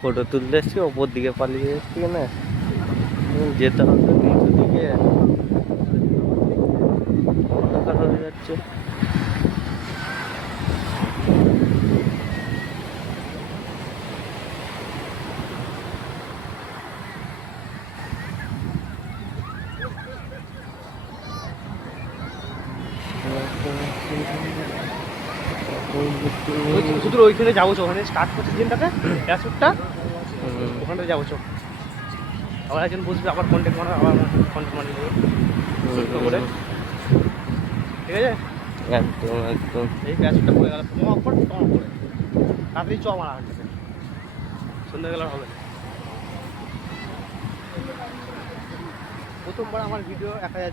Photo তুলতে এসছি, ওপর দিকে পালিয়ে এসছি না, যেতে হবে নিচের দিকে, অন্ধকার হয়ে যাচ্ছে। শুধু ওইখানে যাবো, ওখানে স্টার্ট করছে ট্রেনটাতে প্যারাশুটটা, ওখানটাতে যাবো। চো আবার একজন বসবে, আবার কন্ট্যাক্ট মারা, আবার কন্ট্যাক্ট মারি দেবে করে, ঠিক আছে? একদম একদম। এই প্যারাশুটটা পড়ে গেল, তোমার অফ করে তাড়াতাড়ি চ মারা হচ্ছে, সন্ধ্যাবেলা হবে না। প্রথমবার আমার ভিডিও 1000